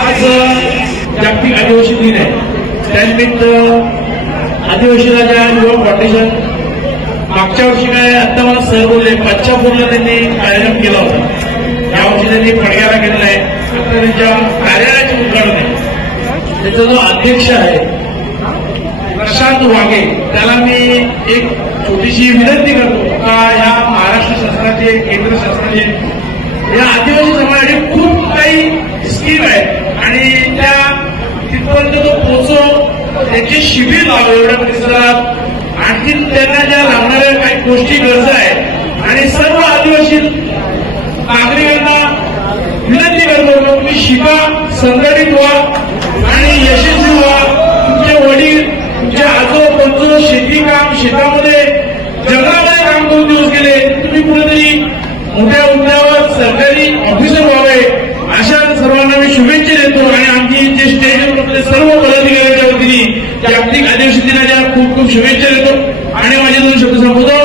आज जागतिक आदिवासी दिन आहे. त्यानिमित्त आदिवासी राजा युवा फाउंडेशन मागच्या वर्षी काय आता मला सर बोलले बच्चापूरला त्यांनी कार्यक्रम केला होता. यावर्षी त्यांनी पडग्याला केलेला आहे. आता त्यांच्या कार्यालयाचे उद्घाटन आहे. त्याचा जो अध्यक्ष आहे प्रशांत वाघे त्याला मी एक छोटीशी विनंती करतो का या महाराष्ट्र शासनाचे केंद्र शासनाचे या आदिवासी समाजासाठी खूप काही स्कीम आहेत आणि त्या तिथपर्यंत तो पोहोचो त्याचे शिबिर लावा एवढ्या परिसरात. आणखी त्यांना ज्या लागणाऱ्या काही गोष्टी गरजा आहेत आणि सर्व आदिवासी नागरिकांना विनंती करतो तुम्ही शिका, संघटित व्हा आणि यशस्वी व्हा. तुमचे वडील तुमचे आजोबा शेती काम शेतामध्ये जंगलामध्ये काम करून दिवस गेले तुम्ही कुठेतरी मोठ्या हुद्द्यावर सरकारी ऑफिसर व्हावे अशा सर्वांना मी शुभेच्छा देतो. आणि आमची जे स्टेजवर सर्व पदाधिकाऱ्यांच्या वतीने जागतिक आदिवासी दिनाच्या खूप खूप शुभेच्छा देतो आणि माझे दोन शब्द संबोधन.